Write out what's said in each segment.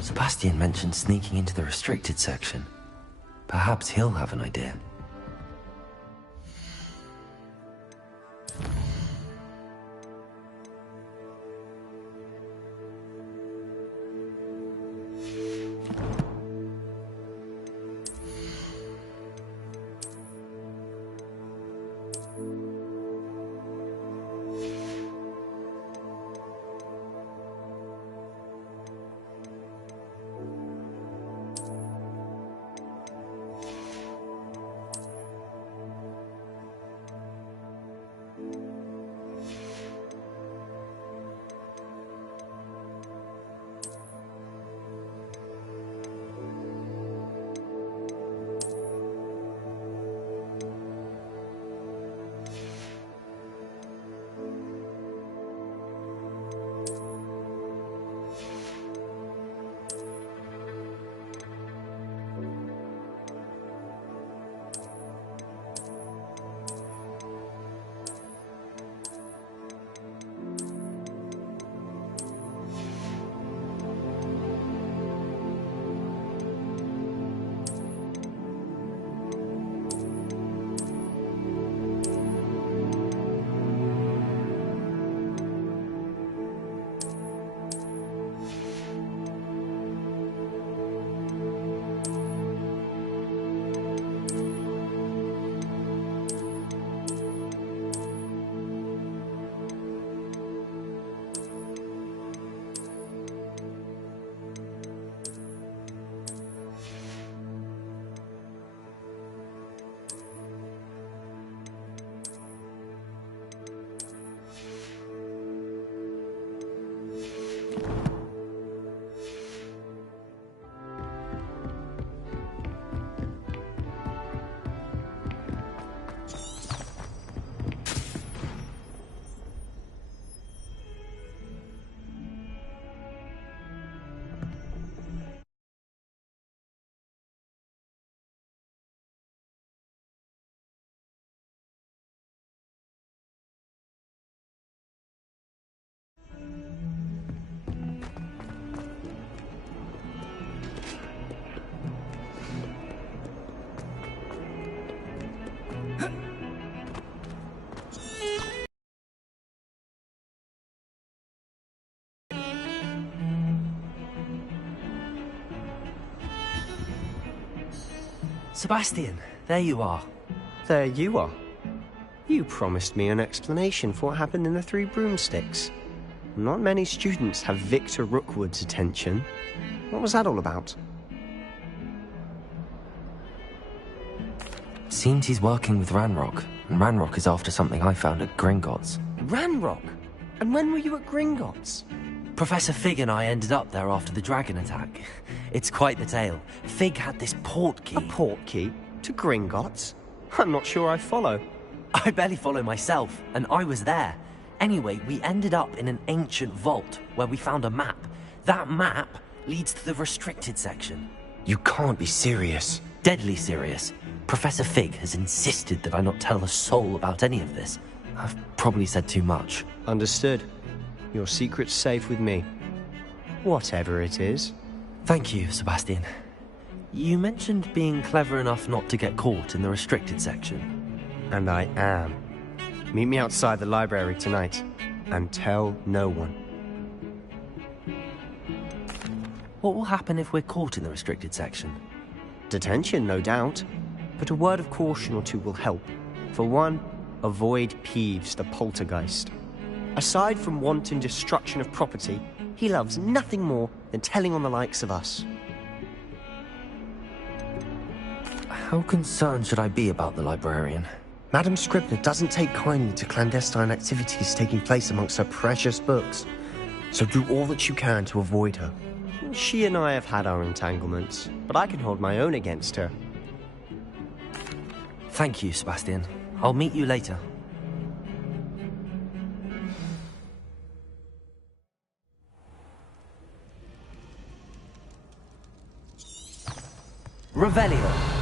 Sebastian mentioned sneaking into the restricted section. Perhaps he'll have an idea. Sebastian, there you are. There you are. You promised me an explanation for what happened in the Three Broomsticks. Not many students have Victor Rookwood's attention. What was that all about? Seems he's working with Ranrock, and Ranrock is after something I found at Gringotts. Ranrock? And when were you at Gringotts? Professor Fig and I ended up there after the dragon attack. It's quite the tale. Fig had this port key. A port key? To Gringotts? I'm not sure I follow. I barely follow myself, and I was there. Anyway, we ended up in an ancient vault where we found a map. That map leads to the restricted section. You can't be serious. Deadly serious. Professor Fig has insisted that I not tell a soul about any of this. I've probably said too much. Understood. Your secret's safe with me. Whatever it is. Thank you, Sebastian. You mentioned being clever enough not to get caught in the restricted section. And I am. Meet me outside the library tonight, and tell no one. What will happen if we're caught in the restricted section? Detention, no doubt. But a word of caution or two will help. For one, avoid Peeves, the poltergeist. Aside from wanton destruction of property, he loves nothing more than telling on the likes of us. How concerned should I be about the librarian? Madam Scribner doesn't take kindly to clandestine activities taking place amongst her precious books. So do all that you can to avoid her. She and I have had our entanglements, but I can hold my own against her. Thank you, Sebastian. I'll meet you later. Revelio.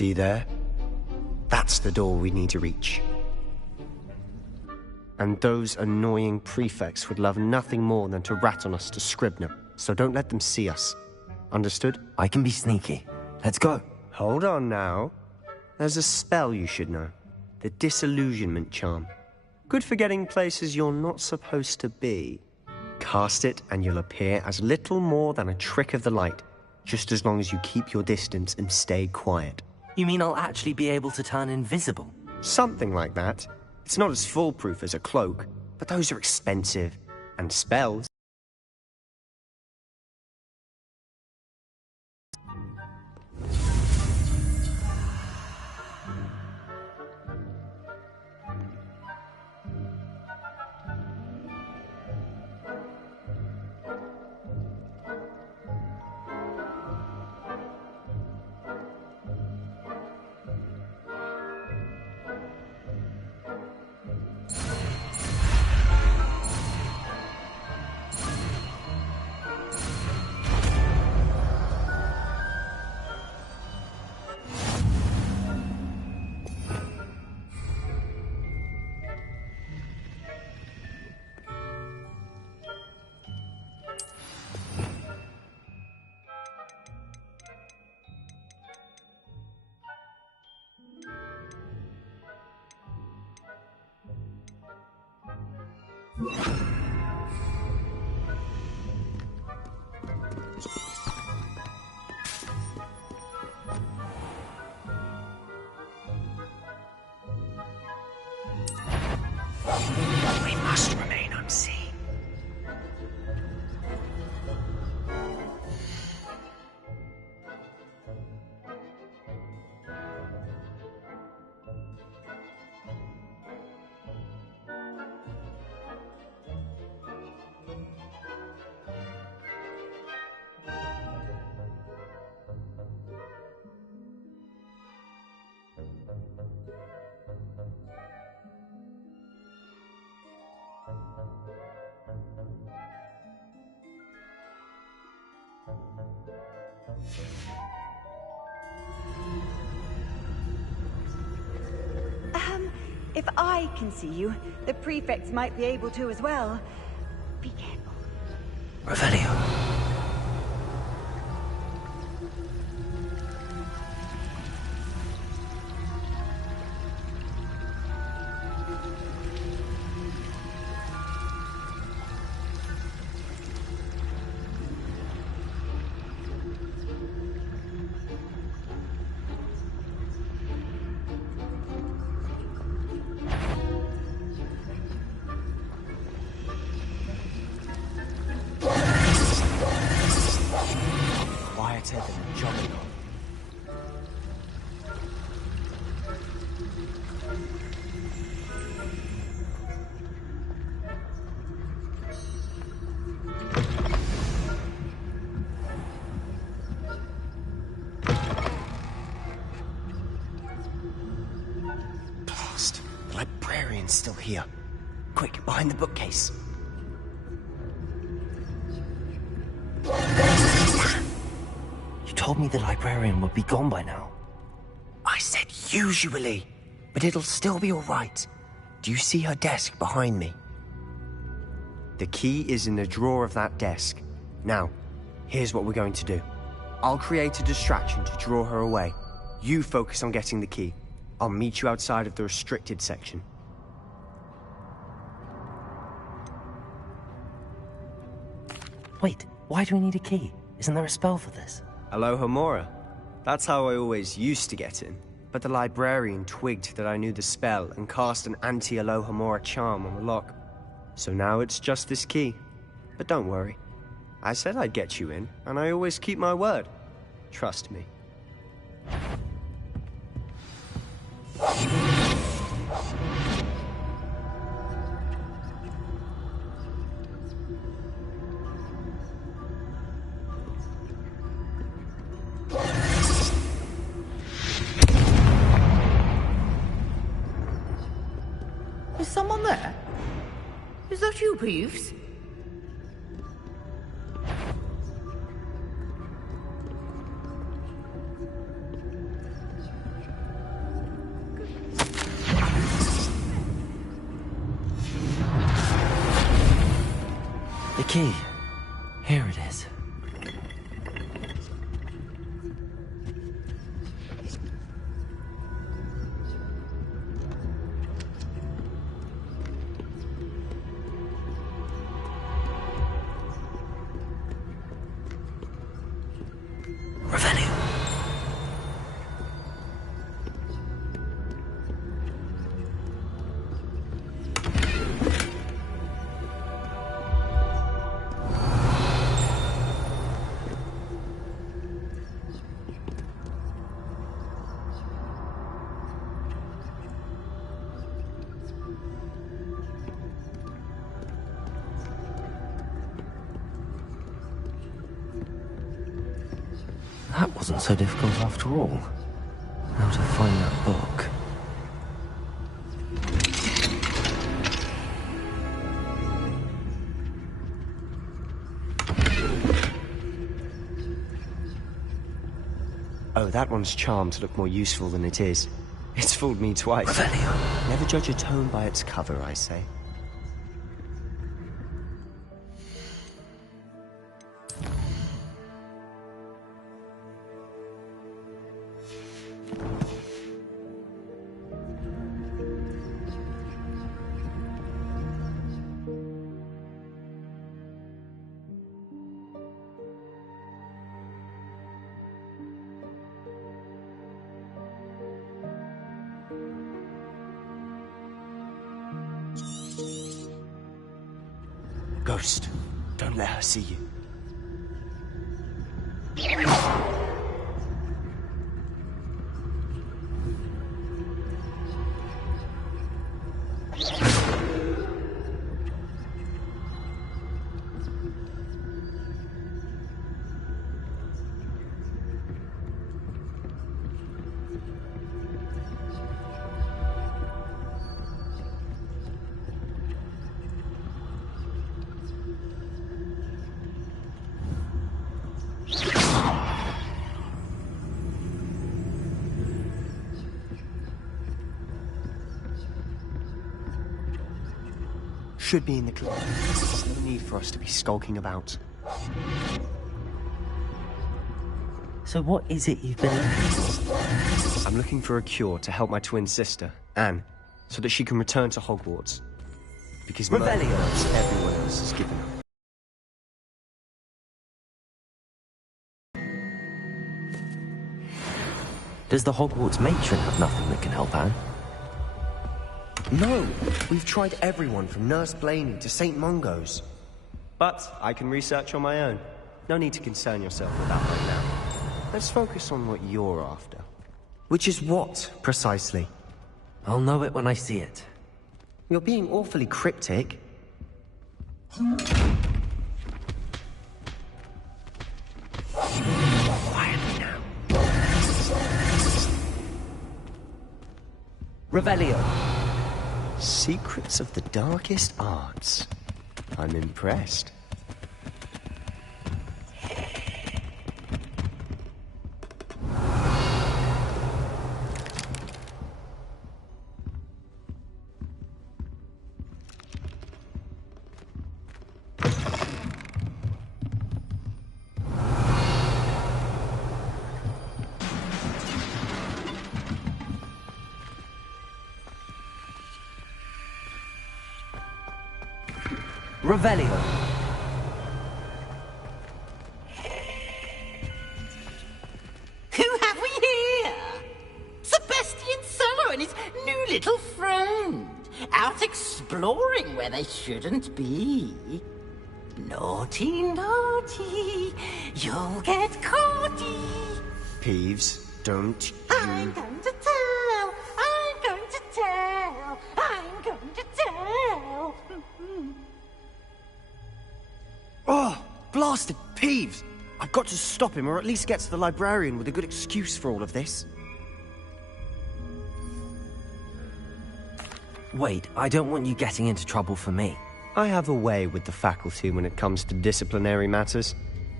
See there? That's the door we need to reach. And those annoying prefects would love nothing more than to rat on us to Scribner, so don't let them see us. Understood? I can be sneaky. Let's go. Hold on now. There's a spell you should know. The Disillusionment Charm. Good for getting places you're not supposed to be. Cast it and you'll appear as little more than a trick of the light, just as long as you keep your distance and stay quiet. You mean I'll actually be able to turn invisible? Something like that. It's not as foolproof as a cloak, but those are expensive. And spells. We must remain unseen. If I can see you, the prefects might be able to as well. Be careful. Revelio. Quieter than a juggernaut. Blast! The librarian's still here. Quick, behind the bookcase. You told me the librarian would be gone by now. I said usually, but it'll still be all right. Do you see her desk behind me? The key is in the drawer of that desk. Now, here's what we're going to do. I'll create a distraction to draw her away. You focus on getting the key. I'll meet you outside of the restricted section. Wait, why do we need a key? Isn't there a spell for this? Alohomora. That's how I always used to get in. But the librarian twigged that I knew the spell and cast an anti-Alohomora charm on the lock. So now it's just this key. But don't worry. I said I'd get you in, and I always keep my word. Trust me. Is someone there? Is that you, Peeves? key. Here it is. Revelio. That wasn't so difficult after all. How to find that book. Oh, that one's charmed to look more useful than it is. It's fooled me twice. Revelio. Never judge a tome by its cover, I say. Ghost, don't let her see you. Should be in the closet. There's no need for us to be skulking about. So what is it you've been looking for? I'm looking for a cure to help my twin sister, Anne, so that she can return to Hogwarts. Because murder Revelio. loves everyone else has given up. Does the Hogwarts matron have nothing that can help Anne? No, we've tried everyone from Nurse Blaney to St. Mungo's. But I can research on my own. No need to concern yourself with that right now. Let's focus on what you're after. Which is what, precisely? I'll know it when I see it. You're being awfully cryptic. Quietly now. Revelio. Secrets of the darkest arts. I'm impressed. Revelio. Who have we here? Sebastian Sallow and his new little friend. Out exploring where they shouldn't be. Naughty, naughty. You'll get caughty. Peeves, don't I'm you... going to tell. I'm going to tell. I'm going to tell. Oh, blasted Peeves! I've got to stop him, or at least get to the librarian with a good excuse for all of this. Wait, I don't want you getting into trouble for me. I have a way with the faculty when it comes to disciplinary matters.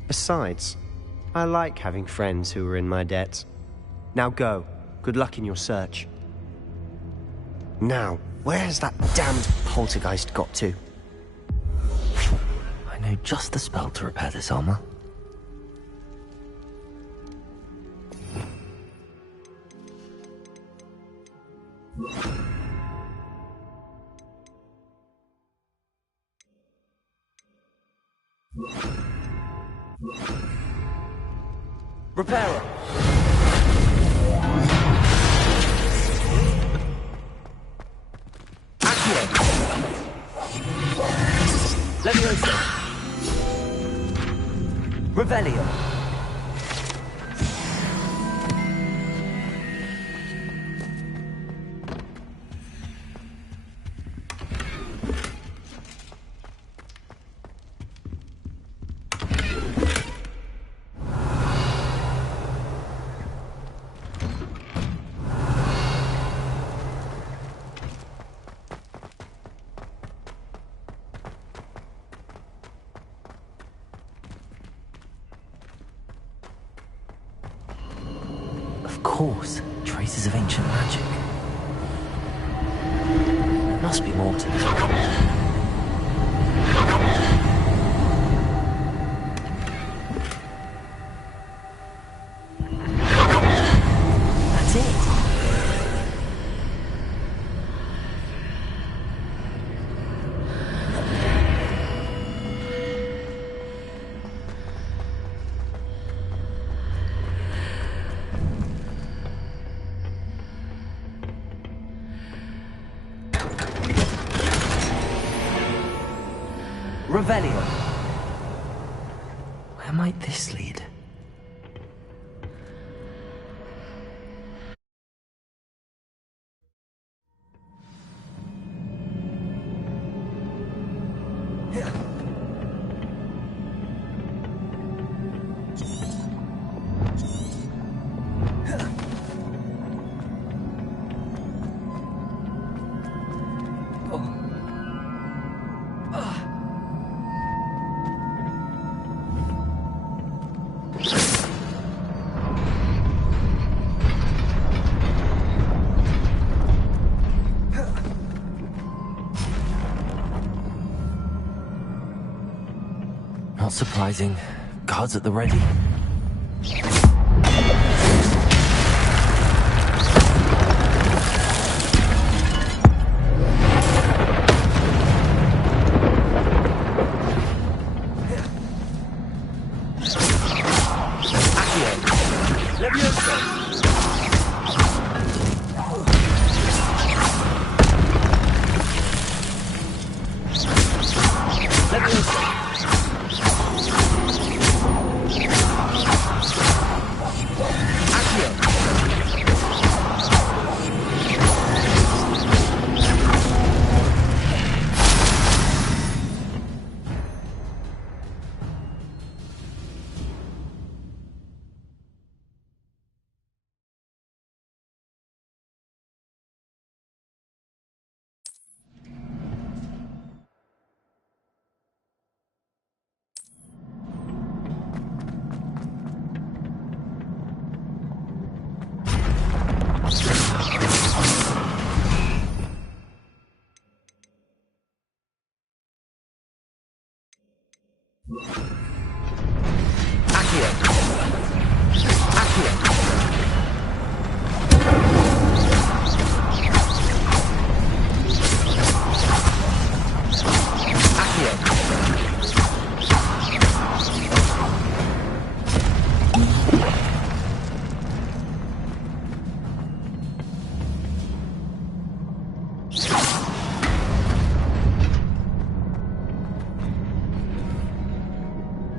Besides, I like having friends who are in my debt. Now go. Good luck in your search. Now, where has that damned poltergeist got to? I know know just the spell to repair this armor. Repairer! Accio! Leviosa! Revelio! Of course, traces of ancient magic. There must be more to this world. That's it. Revelio. Where might this lead? Not surprising. Guards at the ready.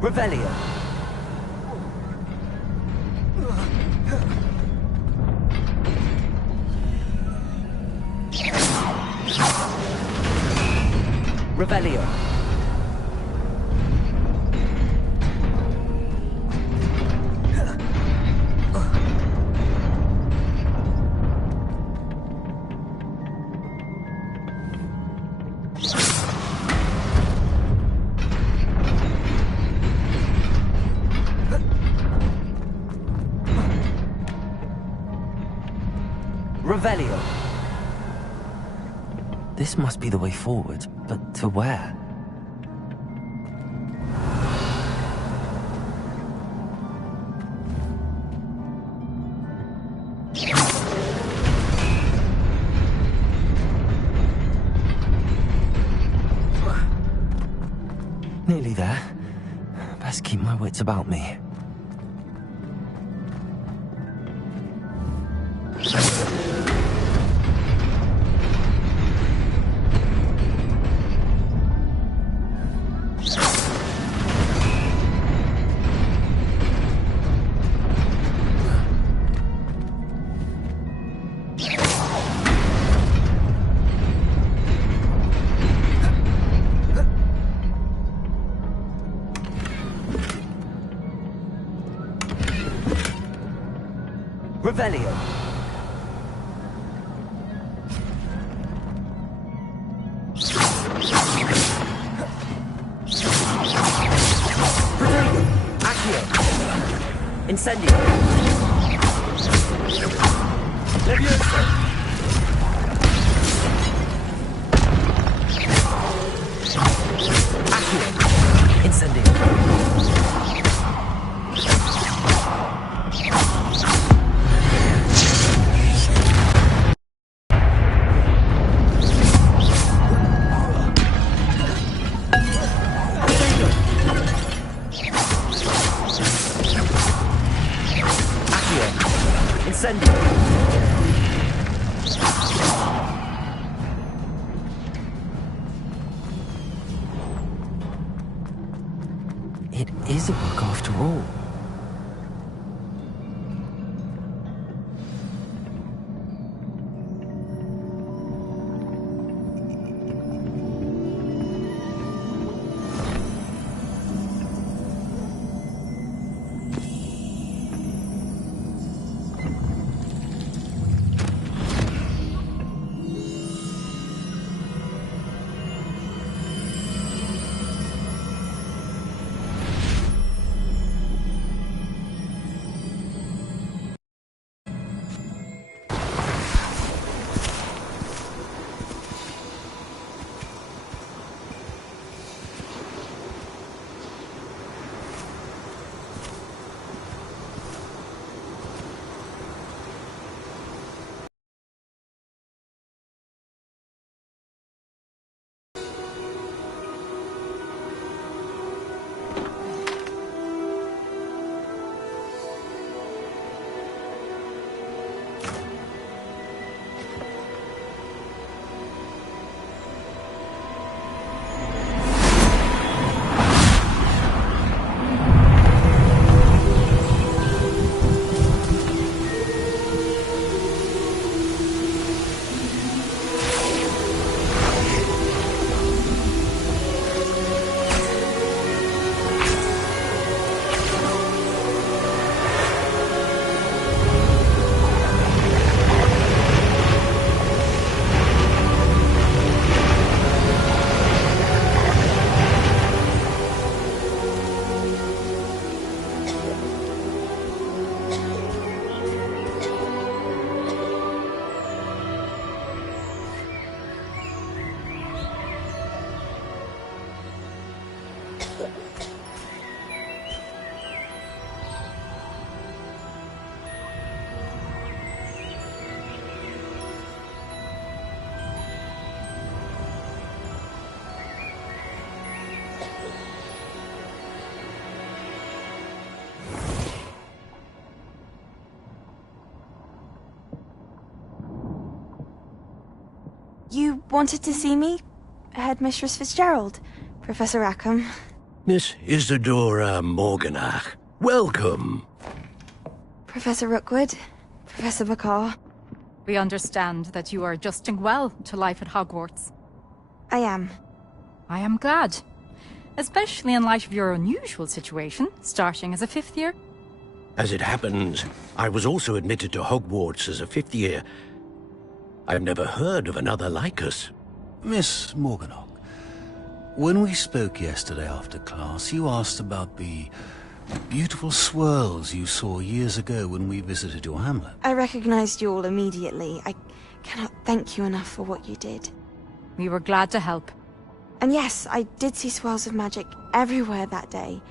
Revelio. Revelio. Revelio. This must be the way forward, but to where? Nearly there. Best keep my wits about me. Revelio. Protego. Accio. Incendio. Levioso. Accio. Incendio. It is a book after all. You wanted to see me? Headmistress Fitzgerald? Professor Rackham? Miss Isadora Morganach, welcome. Professor Rookwood? Professor Bakar? We understand that you are adjusting well to life at Hogwarts. I am. I am glad. Especially in light of your unusual situation, starting as a 5th year. As it happens, I was also admitted to Hogwarts as a 5th year. I've never heard of another like us. Miss Morganach, when we spoke yesterday after class, you asked about the beautiful swirls you saw years ago when we visited your hamlet. I recognized you all immediately. I cannot thank you enough for what you did. We were glad to help. And yes, I did see swirls of magic everywhere that day.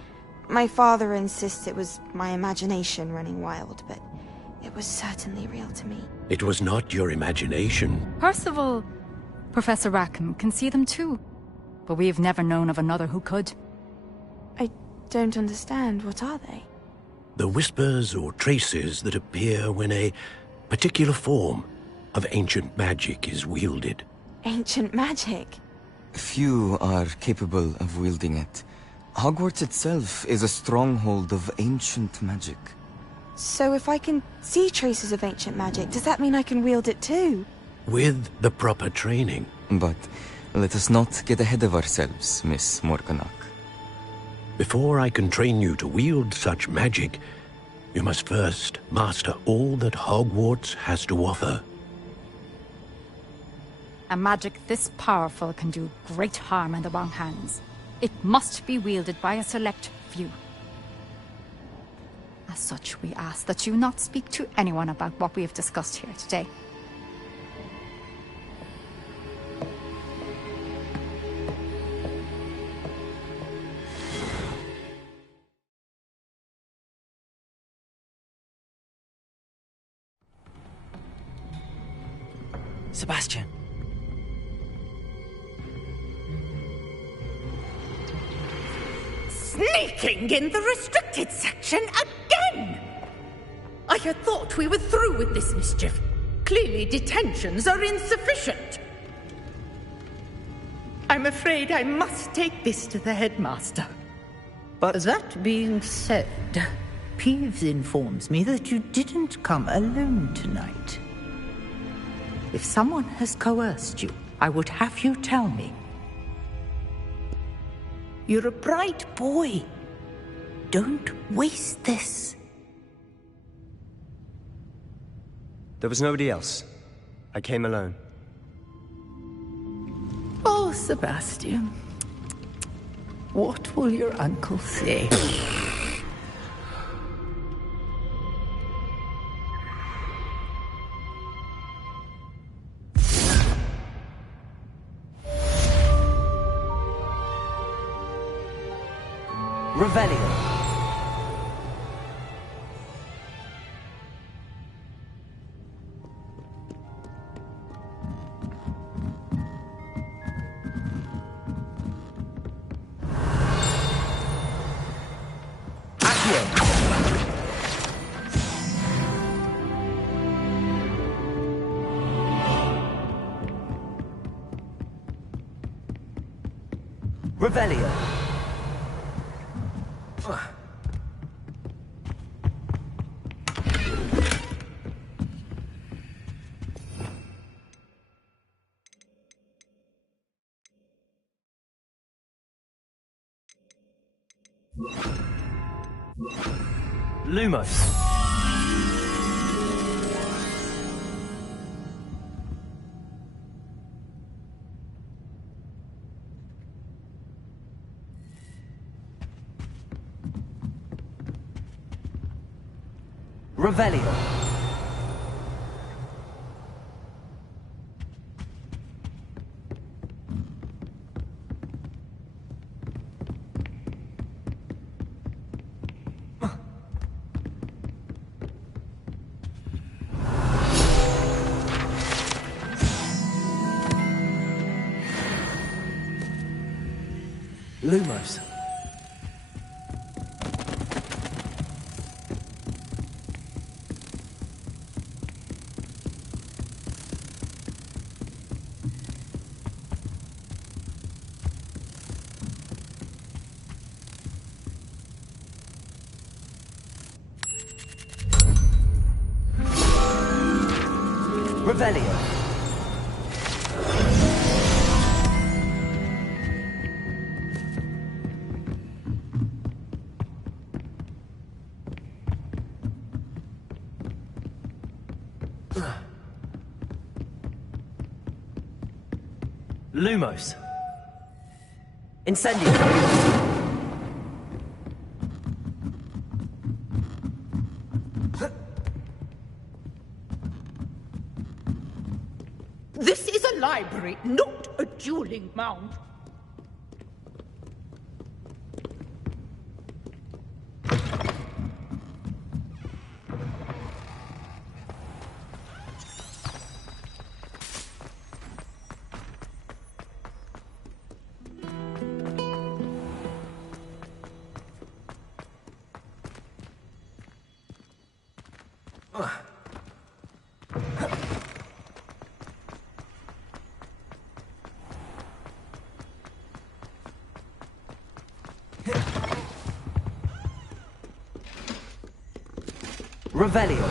My father insists it was my imagination running wild, but it was certainly real to me. It was not your imagination. Percival, Professor Rackham can see them too. But we have never known of another who could. I don't understand. What are they? The whispers or traces that appear when a particular form of ancient magic is wielded. Ancient magic? Few are capable of wielding it. Hogwarts itself is a stronghold of ancient magic. So if I can see traces of ancient magic, does that mean I can wield it too? With the proper training. But let us not get ahead of ourselves, Miss Morganach. Before I can train you to wield such magic, you must first master all that Hogwarts has to offer. A magic this powerful can do great harm in the wrong hands. It must be wielded by a select few. As such, we ask that you not speak to anyone about what we have discussed here today. Sebastian. Sneaking in the restricted section again! I had thought we were through with this mischief. Clearly detentions are insufficient. I'm afraid I must take this to the headmaster. But that being said, Peeves informs me that you didn't come alone tonight. If someone has coerced you, I would have you tell me. You're a bright boy. Don't waste this. There was nobody else. I came alone. Oh, Sebastian. What will your uncle say? Revelio. Revelio. Lumos. Revelio. Lumos. Revelio. Lumos. Incendio. This is a library, not a dueling mound. Revelio.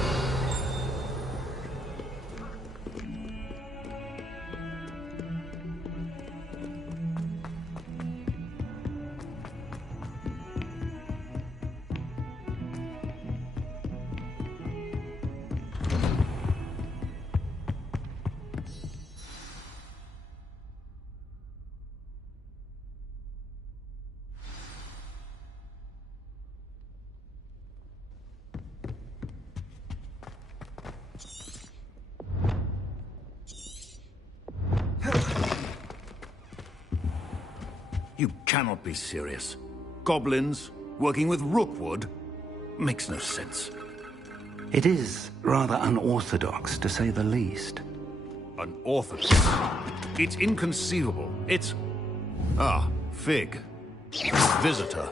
You cannot be serious. Goblins working with Rookwood? Makes no sense. It is rather unorthodox, to say the least. Unorthodox? It's inconceivable. It's... Ah, Fig. Visitor.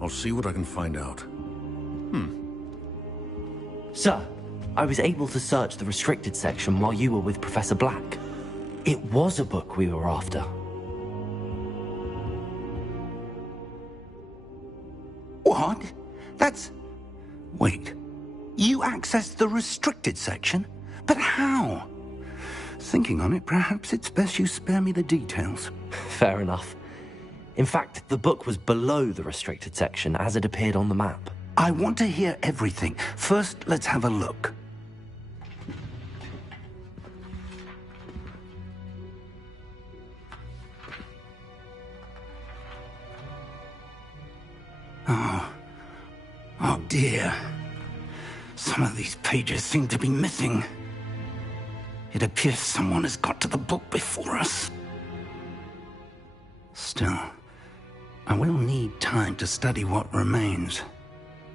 I'll see what I can find out. Sir, I was able to search the restricted section while you were with Professor Black. It was a book we were after. What? That's... Wait. You accessed the restricted section? But how? Thinking on it, perhaps it's best you spare me the details. Fair enough. In fact, the book was below the restricted section as it appeared on the map. I want to hear everything. First, let's have a look. Oh dear. Some of these pages seem to be missing. It appears someone has got to the book before us. Still, I will need time to study what remains.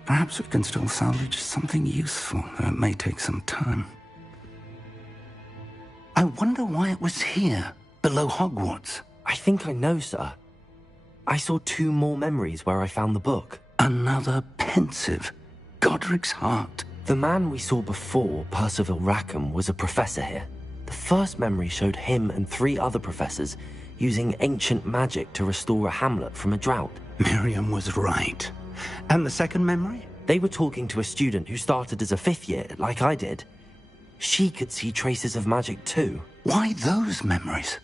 Perhaps we can still salvage something useful, though it may take some time. I wonder why it was here, below Hogwarts. I think I know, sir. I saw 2 more memories where I found the book. Another pensive. Godric's heart. The man we saw before, Percival Rackham, was a professor here. The first memory showed him and 3 other professors using ancient magic to restore a hamlet from a drought. Miriam was right. And the second memory? They were talking to a student who started as a 5th year, like I did. She could see traces of magic too. Why those memories?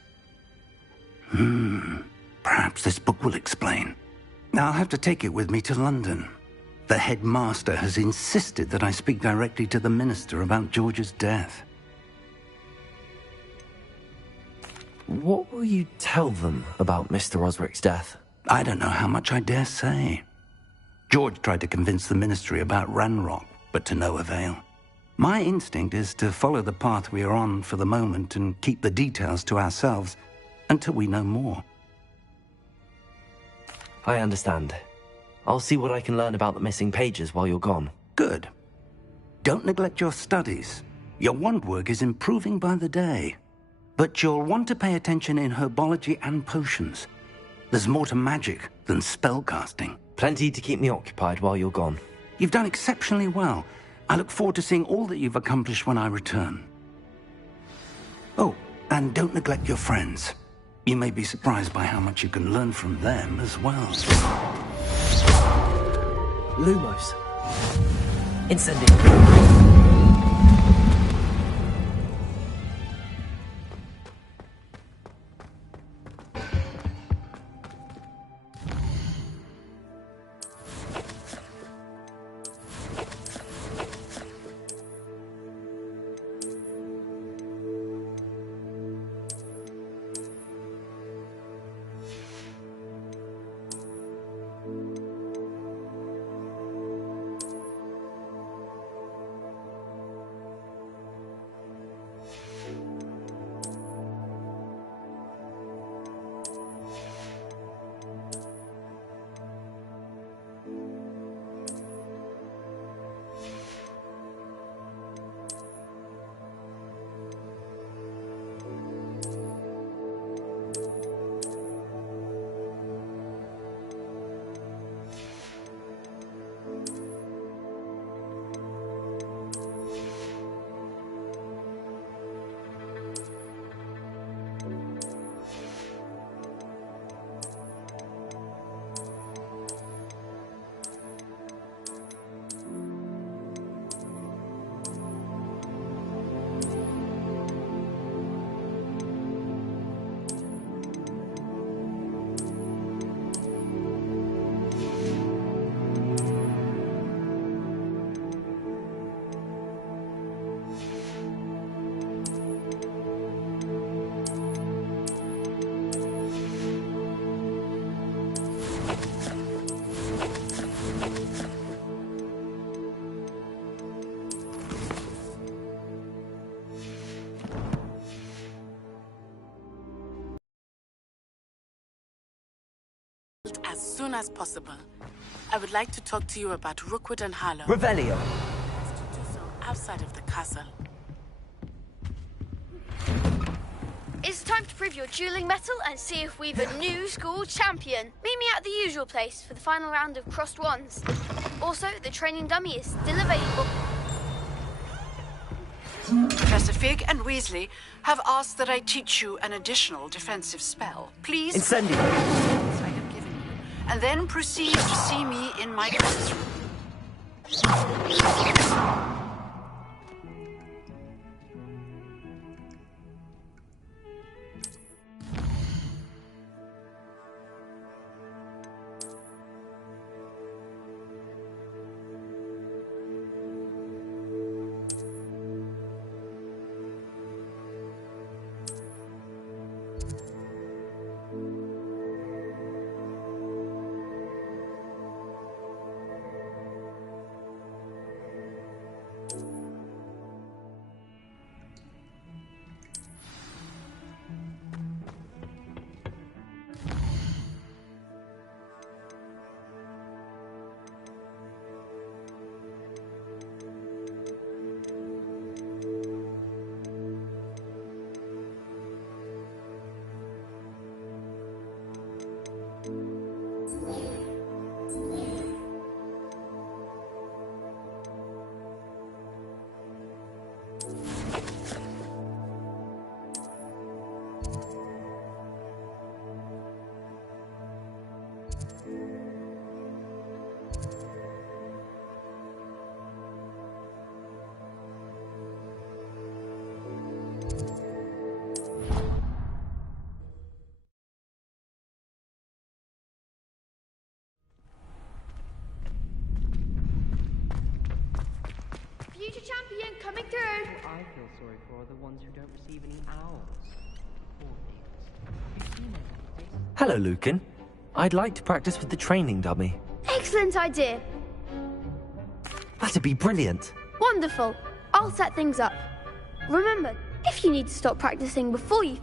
Perhaps this book will explain. I'll have to take it with me to London. The headmaster has insisted that I speak directly to the minister about George's death. What will you tell them about Mr. Osric's death? I don't know how much I dare say. George tried to convince the ministry about Ranrock, but to no avail. My instinct is to follow the path we are on for the moment and keep the details to ourselves until we know more. I understand. I'll see what I can learn about the missing pages while you're gone. Good. Don't neglect your studies. Your wand work is improving by the day. But you'll want to pay attention in herbology and potions. There's more to magic than spellcasting. Plenty to keep me occupied while you're gone. You've done exceptionally well. I look forward to seeing all that you've accomplished when I return. Oh, and don't neglect your friends. You may be surprised by how much you can learn from them as well. Lumos. Incendiary. as soon as possible. I would like to talk to you about Rookwood and Harlow. Revelio. To do so outside of the castle. It's time to prove your dueling mettle and see if we've a new school champion. Meet me at the usual place for the final round of crossed wands. Also, the training dummy is still available. Professor Fig and Weasley have asked that I teach you an additional defensive spell. Please... Incendio. I have given you, and then proceed to see me in my classroom. Future champion coming through. I feel sorry for are the ones who don't receive any owls. Poor things. Hello, Lucan. I'd like to practice with the training dummy. Excellent idea. That'd be brilliant. Wonderful. I'll set things up. Remember, if you need to stop practicing before you...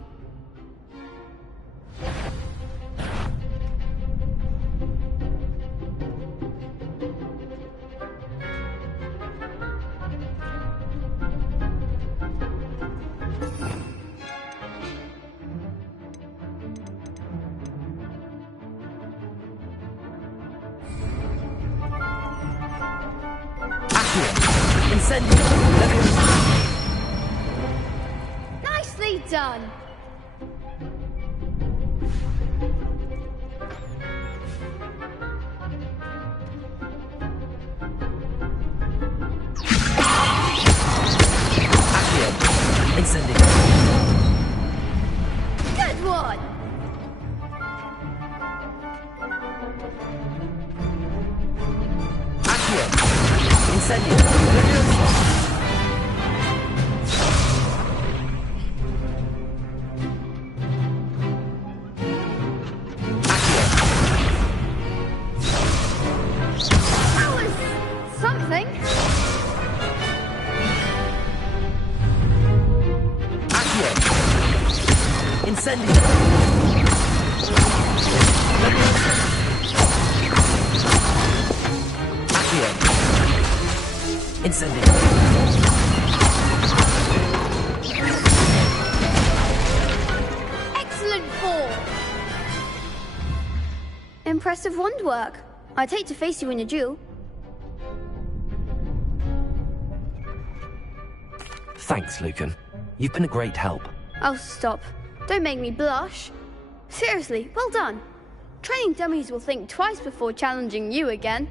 Nicely done. Incendio. Good one. Incendio. That was something. Incendio. Incendio. Excellent form. Impressive wand work. I'd hate to face you in a duel. Thanks, Lucan. You've been a great help. Oh, stop. Don't make me blush. Seriously, well done. Training dummies will think twice before challenging you again.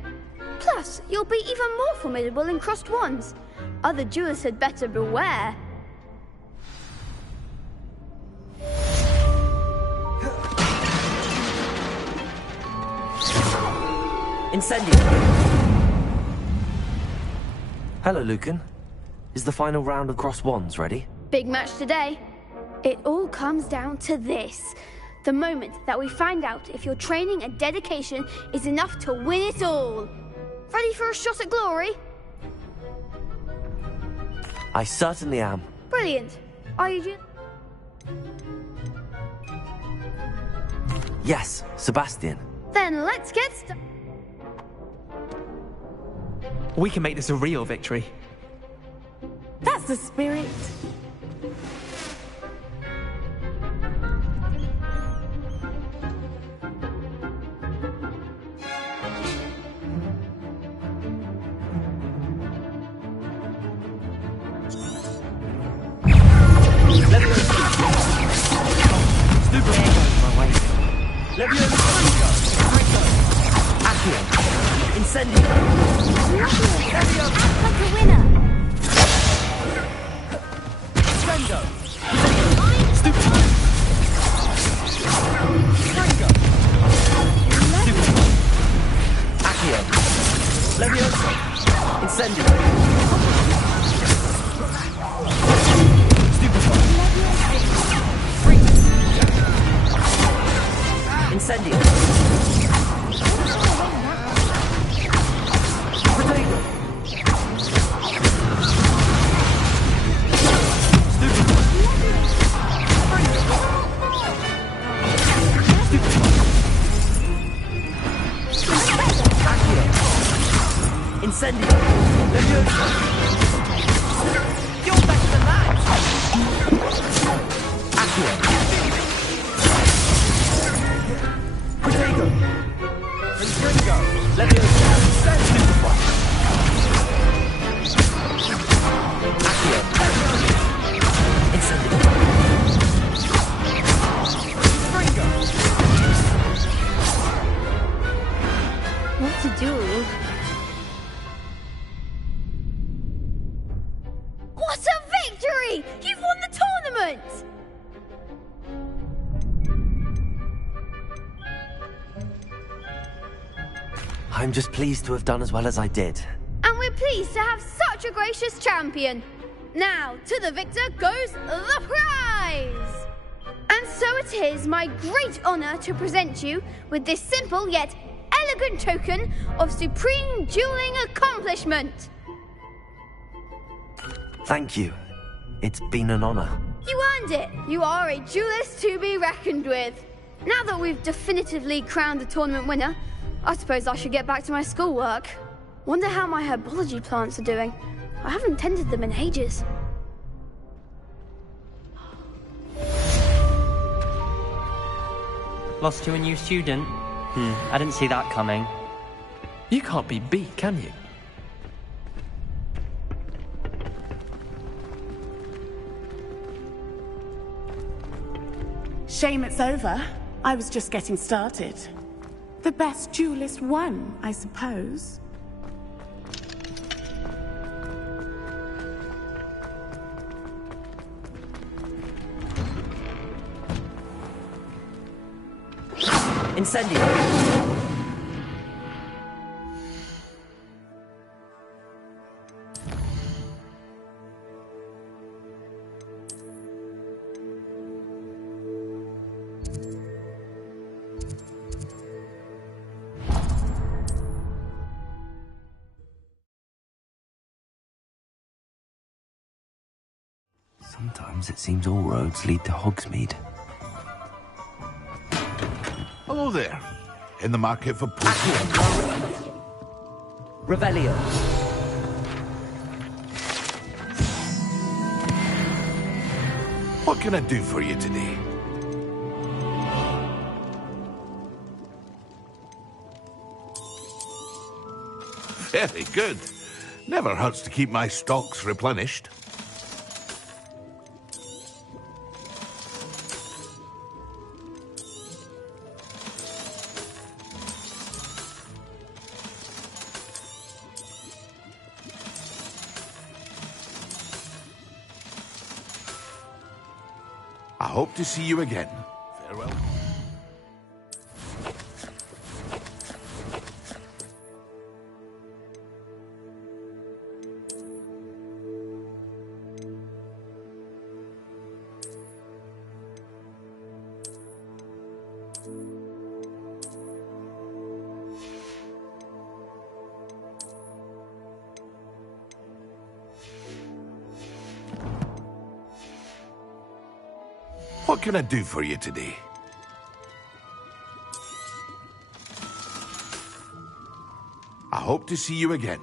Plus, you'll be even more formidable in crossed wands. Other duelists had better beware. Incendio. Hello, Lucan. Is the final round of crossed wands ready? Big match today. It all comes down to this. The moment that we find out if your training and dedication is enough to win it all. Ready for a shot at glory? I certainly am. Brilliant. Are you Yes, Sebastian. Then Then let's get started. We can make this a real victory. That's the spirit. I'm just pleased to have done as well as I did. And we're pleased to have such a gracious champion. Now, to the victor goes the prize! And so it is my great honor to present you with this simple yet elegant token of supreme dueling accomplishment. Thank you. It's been an honor. You earned it. You are a duelist to be reckoned with. Now that we've definitively crowned the tournament winner, I suppose I should get back to my schoolwork. Wonder how my herbology plants are doing. I haven't tended them in ages. Lost to a new student? I didn't see that coming. You can't be beat, can you? Shame it's over. I was just getting started. The best duelist won, I suppose. Incendio! Sometimes it seems all roads lead to Hogsmeade. Hello there. In the market for Revelio. What can I do for you today? Very good. Never hurts to keep my stocks replenished. I hope to see you again. Farewell. What can I do for you today? hope to see you again.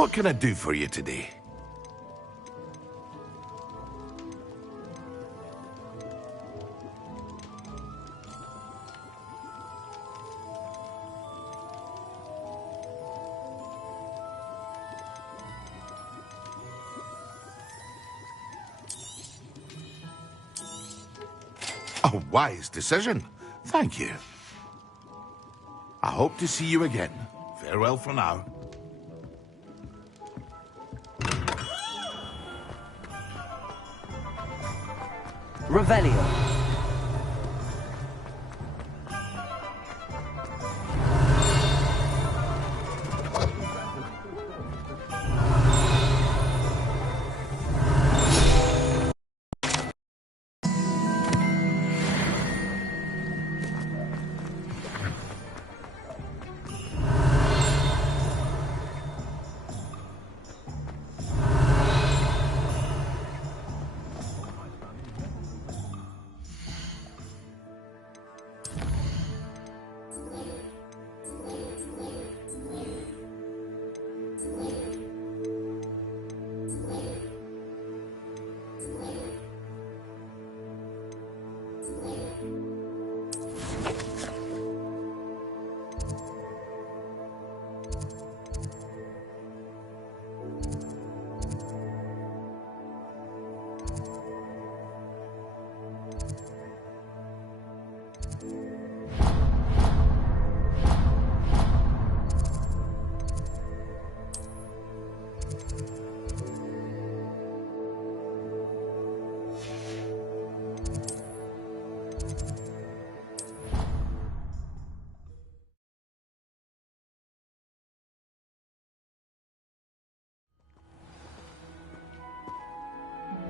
What can I do for you today? A wise decision. Thank you. I hope to see you again. Farewell for now. Revelio.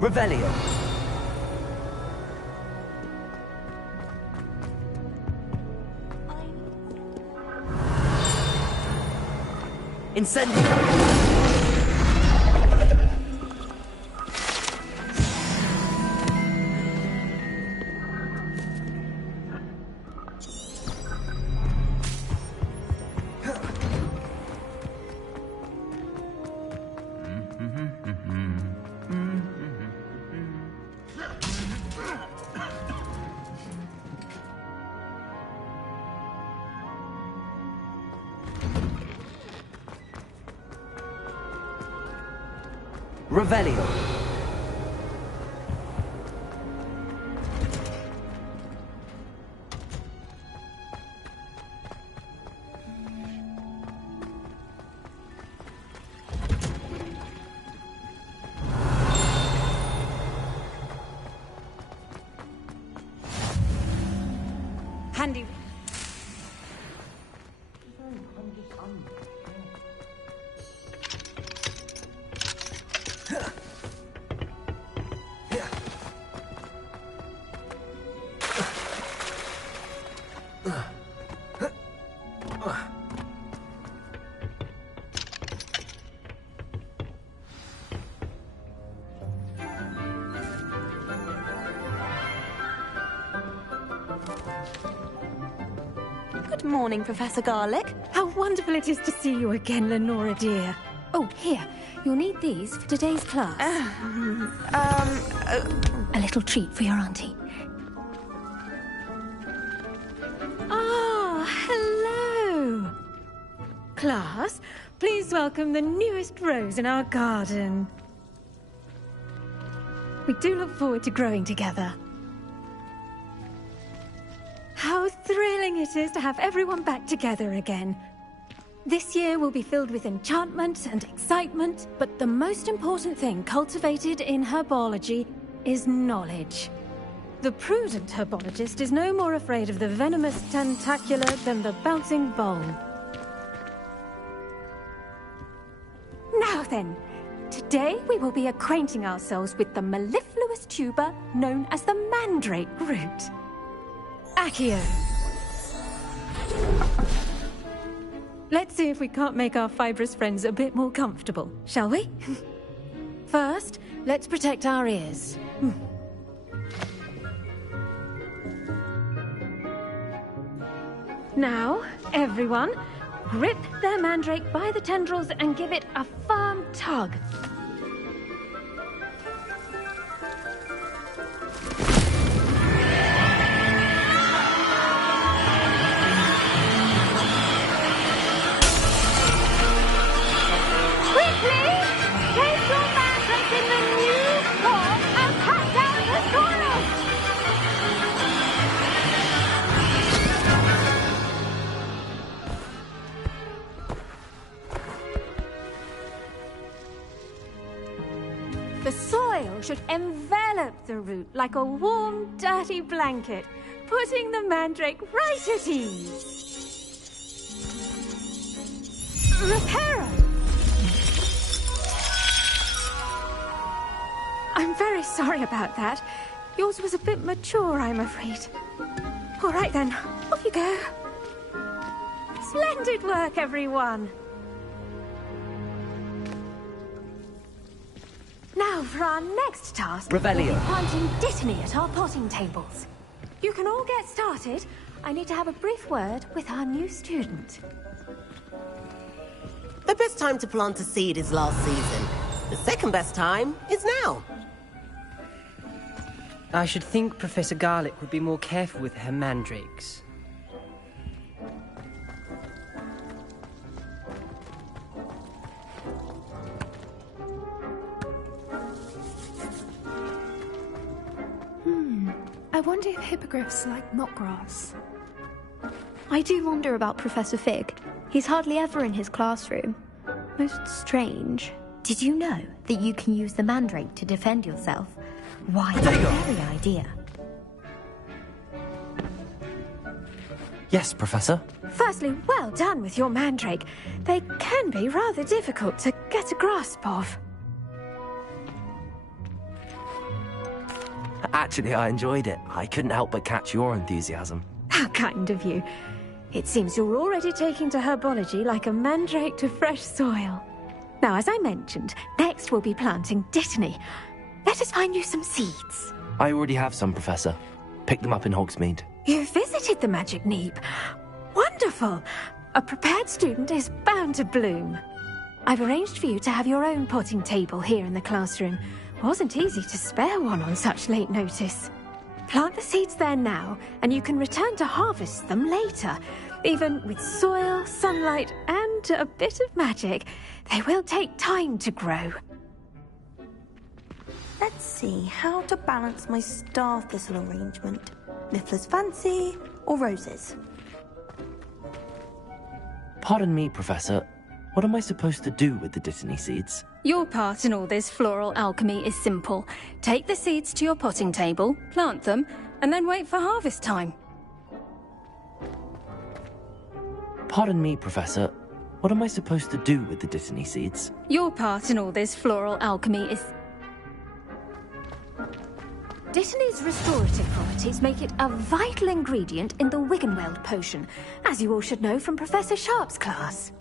Revelio. Incendio. Revelio. Handy. Good morning, Professor Garlick. How wonderful it is to see you again, Lenora dear. Oh, here. You'll need these for today's class. A little treat for your auntie. Ah, hello. Class, please welcome the newest rose in our garden. We do look forward to growing together. How thrilling it is to have everyone back together again. This year will be filled with enchantment and excitement, but the most important thing cultivated in herbology is knowledge. The prudent herbologist is no more afraid of the venomous tentacula than the bouncing vole. Now then, today we will be acquainting ourselves with the mellifluous tuber known as the mandrake root. Accio. Let's see if we can't make our fibrous friends a bit more comfortable, shall we? First, let's protect our ears. Now, everyone, grip their mandrake by the tendrils and give it a firm tug. The soil should envelop the root like a warm, dirty blanket, putting the mandrake right at ease. Reparo! I'm very sorry about that. Yours was a bit mature, I'm afraid. All right then, off you go. Splendid work, everyone. Now for our next task, Revelio. we'll be planting Dittany at our potting tables. You can all get started. I need to have a brief word with our new student. The best time to plant a seed is last season. The second best time is now. I should think Professor Garlick would be more careful with her mandrakes. I wonder if hippogriffs like knotgrass. I do wonder about Professor Fig. He's hardly ever in his classroom. Most strange. Did you know that you can use the mandrake to defend yourself? Why, the very idea. Yes, Professor. Firstly, well done with your mandrake. They can be rather difficult to get a grasp of. Actually, I enjoyed it. I couldn't help but catch your enthusiasm. How kind of you. It seems you're already taking to herbology like a mandrake to fresh soil. Now, as I mentioned, next we'll be planting Dittany. Let us find you some seeds. I already have some, Professor. Picked them up in Hogsmeade. You visited the Magic Neep. Wonderful! A prepared student is bound to bloom. I've arranged for you to have your own potting table here in the classroom. Wasn't easy to spare one on such late notice. Plant the seeds there now, and you can return to harvest them later. Even with soil, sunlight, and a bit of magic, they will take time to grow. Let's see how to balance my star thistle arrangement. Niffler's fancy or roses? Pardon me, Professor. What am I supposed to do with the Dittany seeds? Your part in all this floral alchemy is simple. Take the seeds to your potting table, plant them, and then wait for harvest time. Pardon me, Professor. What am I supposed to do with the Dittany seeds? Your part in all this floral alchemy is... Dittany's restorative properties make it a vital ingredient in the Wiggenweld potion, as you all should know from Professor Sharp's class.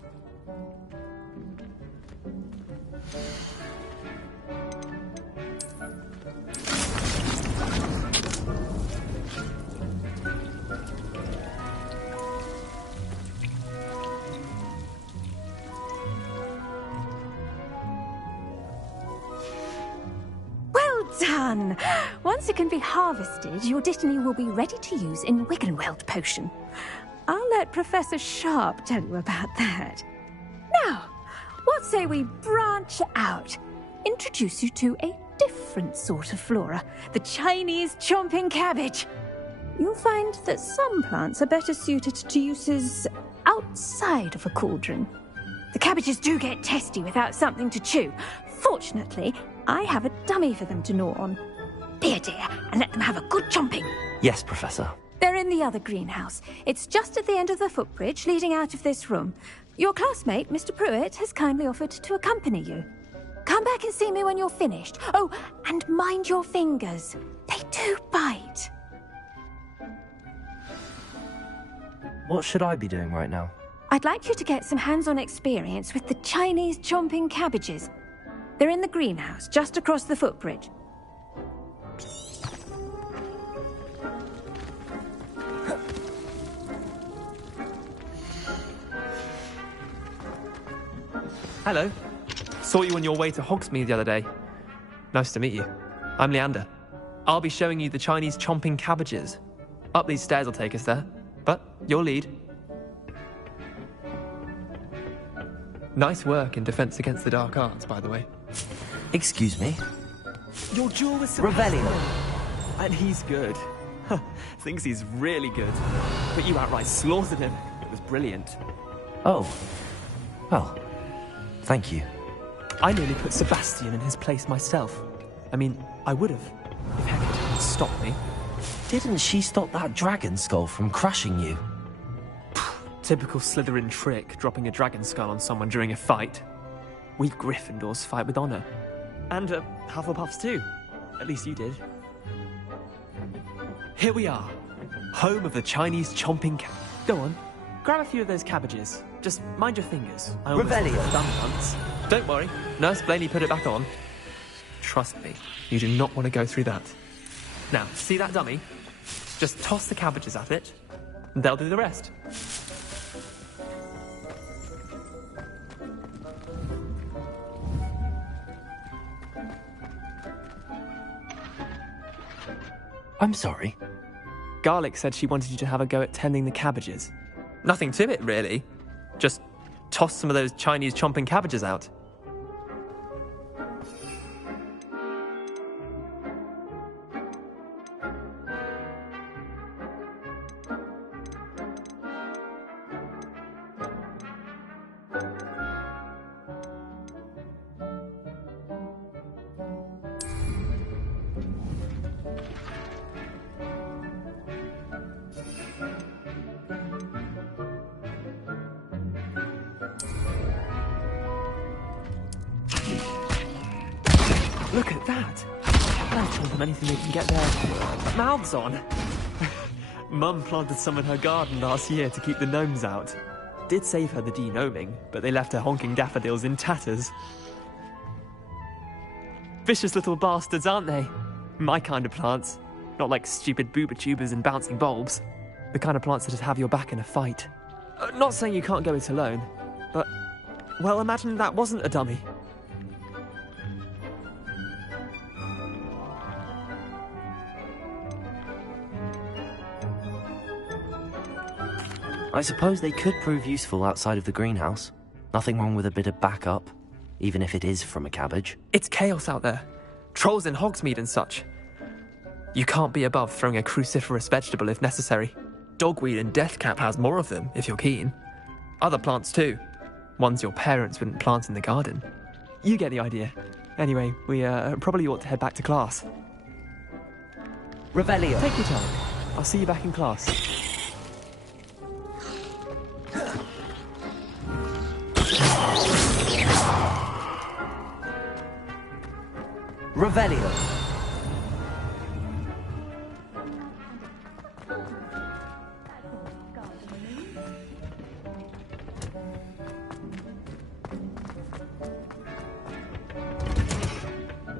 done. Once it can be harvested, your Dittany will be ready to use in Wiggenweld potion. I'll let Professor Sharp tell you about that. Now, what say we branch out? Introduce you to a different sort of flora, the Chinese chomping cabbage. You'll find that some plants are better suited to uses outside of a cauldron. The cabbages do get testy without something to chew. Fortunately, I have a dummy for them to gnaw on. Be a dear and let them have a good chomping. Yes, Professor. They're in the other greenhouse. It's just at the end of the footbridge leading out of this room. Your classmate, Mr. Pruitt, has kindly offered to accompany you. Come back and see me when you're finished. Oh, and mind your fingers. They do bite. What should I be doing right now? I'd like you to get some hands-on experience with the Chinese chomping cabbages. They're in the greenhouse, just across the footbridge. Hello. Saw you on your way to Hogsmeade the other day. Nice to meet you. I'm Leander. I'll be showing you the Chinese chomping cabbages. Up these stairs will take us there, but your lead. Nice work in Defense Against the Dark Arts, by the way. Excuse me? Your duel with Revelio. And he's good. Thinks he's really good. But you outright slaughtered him. It was brilliant. Oh. Well, thank you. I nearly put Sebastian in his place myself. I mean, I would have, if Hecate hadn't stopped me. Didn't she stop that dragon skull from crushing you? Typical Slytherin trick, dropping a dragon skull on someone during a fight. We Gryffindors fight with honor. And Hufflepuffs too. At least you did. Here we are. Home of the Chinese chomping Go on, grab a few of those cabbages. Just mind your fingers. I almost got it done once. Don't worry, Nurse Blaney put it back on. Trust me, you do not want to go through that. Now, see that dummy? Just toss the cabbages at it, and they'll do the rest. I'm sorry. Garlic said she wanted you to have a go at tending the cabbages. Nothing to it, really. Just toss some of those Chinese chomping cabbages out. Look at that! I'll tell them anything they can get their mouths on. Mum planted some in her garden last year to keep the gnomes out. Did save her the de-gnoming, but they left her honking daffodils in tatters. Vicious little bastards, aren't they? My kind of plants. Not like stupid booba-tubers and bouncing bulbs. The kind of plants that'd have your back in a fight. Not saying you can't go it alone, but... well, imagine that wasn't a dummy. I suppose they could prove useful outside of the greenhouse. Nothing wrong with a bit of backup, even if it is from a cabbage. It's chaos out there. Trolls in Hogsmeade and such. You can't be above throwing a cruciferous vegetable if necessary. Dogweed and deathcap has more of them, if you're keen. Other plants too. Ones your parents wouldn't plant in the garden. You get the idea. Anyway, we probably ought to head back to class. Revelio. Take your time. I'll see you back in class. Revelio.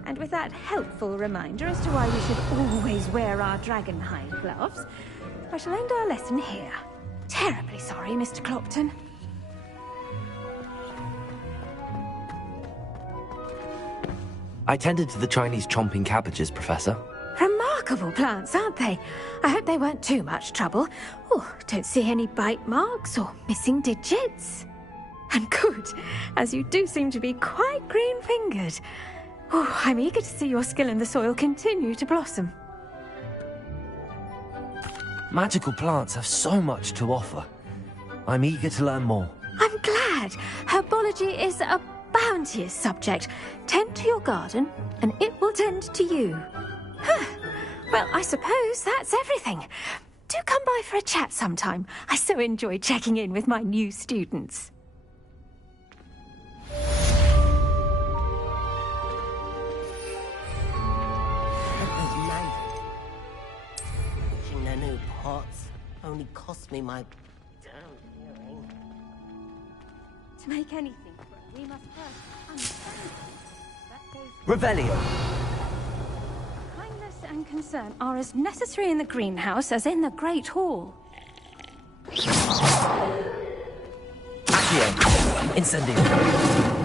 And with that helpful reminder as to why we should always wear our dragonhide gloves, I shall end our lesson here. Terribly sorry, Mr. Clopton. I tended to the Chinese chomping cabbages, Professor. Remarkable plants, aren't they? I hope they weren't too much trouble. Oh, don't see any bite marks or missing digits. And good, as you do seem to be quite green-fingered. Oh, I'm eager to see your skill in the soil continue to blossom. Magical plants have so much to offer. I'm eager to learn more. I'm glad. Herbology is a bounteous subject. Tend to your garden, and it will tend to you. Well, I suppose that's everything. Do come by for a chat sometime. I so enjoy checking in with my new students. Making the new pots only cost me my damn hearing. To make anything grow, we must first understand. That goes... Revelio! Kindness and concern are as necessary in the greenhouse as in the Great Hall. Accio! Incendio!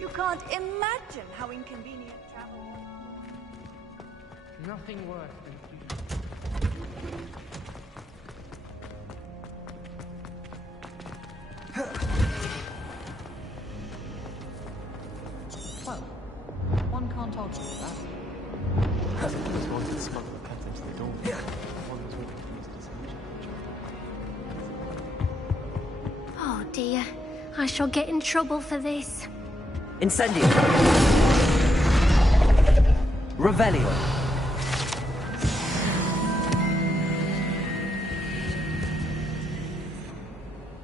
You can't imagine how inconvenient travel. Nothing worse than Well, one can't argue with that. There's one that smuggled the cat into the door. One that's walking Oh dear, I shall get in trouble for this. Incendio! Revelio!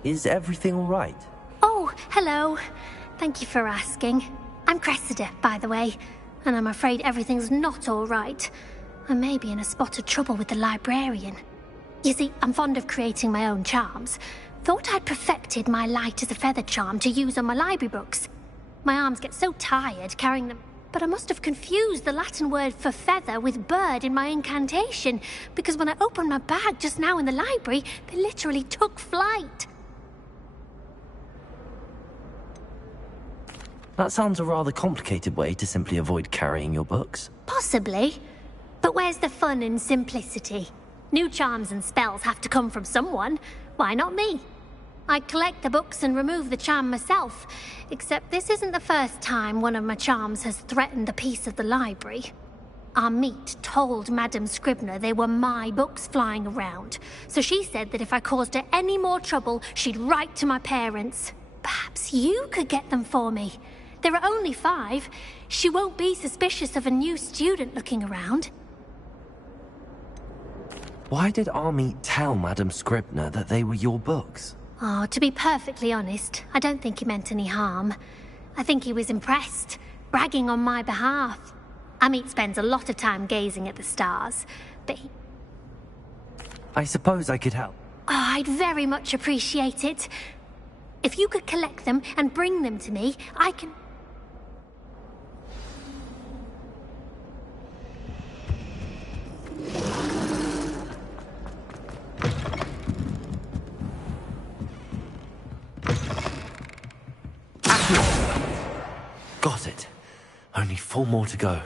Is everything all right? Oh, hello. Thank you for asking. I'm Cressida, by the way, and I'm afraid everything's not all right. I may be in a spot of trouble with the librarian. You see, I'm fond of creating my own charms. Thought I'd perfected my light as a feather charm to use on my library books. My arms get so tired carrying them, but I must have confused the Latin word for feather with bird in my incantation, because when I opened my bag just now in the library, they literally took flight. That sounds a rather complicated way to simply avoid carrying your books. Possibly. But where's the fun in simplicity? New charms and spells have to come from someone. Why not me? I collect the books and remove the charm myself, except this isn't the first time one of my charms has threatened the peace of the library. Our meet told Madame Scribner they were my books flying around, so she said that if I caused her any more trouble, she'd write to my parents. Perhaps you could get them for me. There are only 5. She won't be suspicious of a new student looking around. Why did Army tell Madame Scribner that they were your books? Oh, to be perfectly honest, I don't think he meant any harm. I think he was impressed, bragging on my behalf. Amit spends a lot of time gazing at the stars, but he... I suppose I could help. Oh, I'd very much appreciate it. If you could collect them and bring them to me, I can... Got it. Only 4 more to go.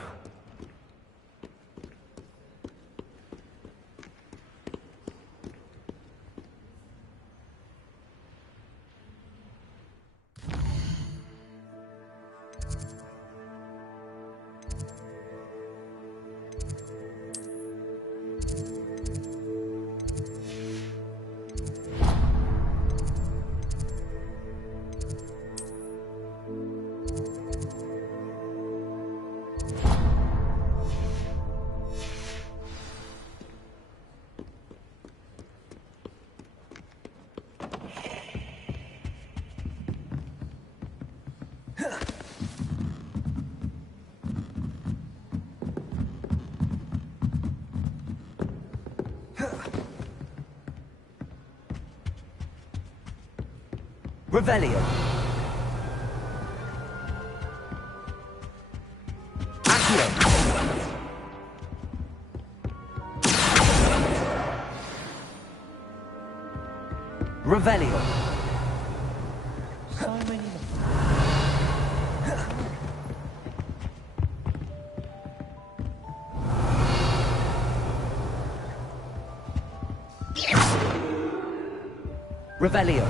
Revelio. Accio. Revelio. So many. Revelio.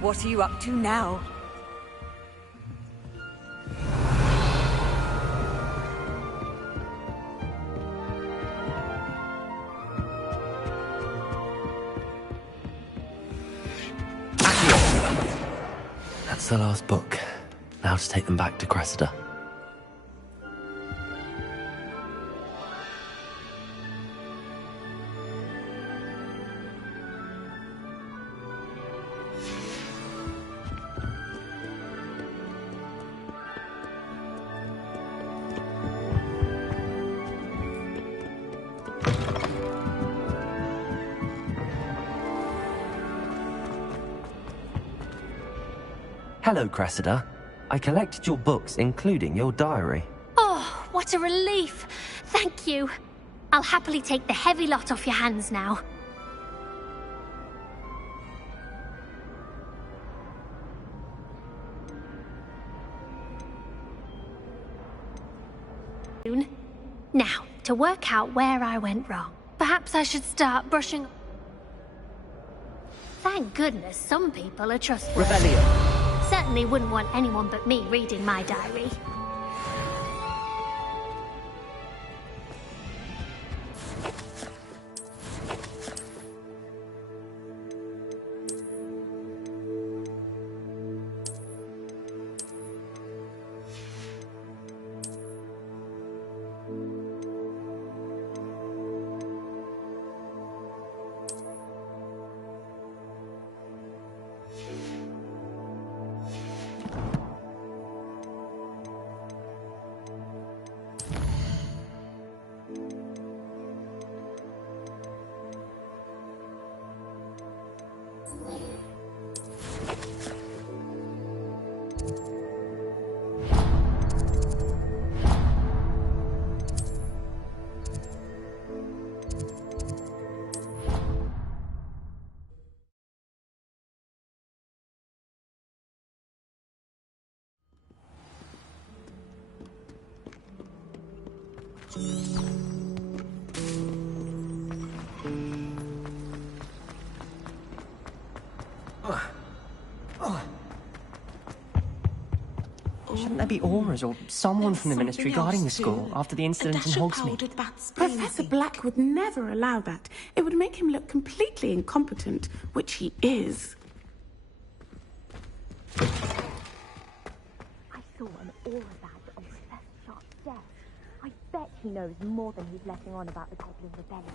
What are you up to now? That's the last book. Now to take them back to Cressida. Hello, Cressida. I collected your books, including your diary. Oh, what a relief. Thank you. I'll happily take the heavy lot off your hands now. Now, to work out where I went wrong. Perhaps I should start brushing... Thank goodness some people are trustworthy. Revelio. Certainly wouldn't want anyone but me reading my diary. Shouldn't there be auras or someone from the Ministry guarding the school after the incident in Hogsmeade? Professor Black would never allow that. It would make him look completely incompetent, which he is. I saw an aura badge on Professor Sharp's desk. I bet he knows more than he's letting on about the Goblin Rebellion.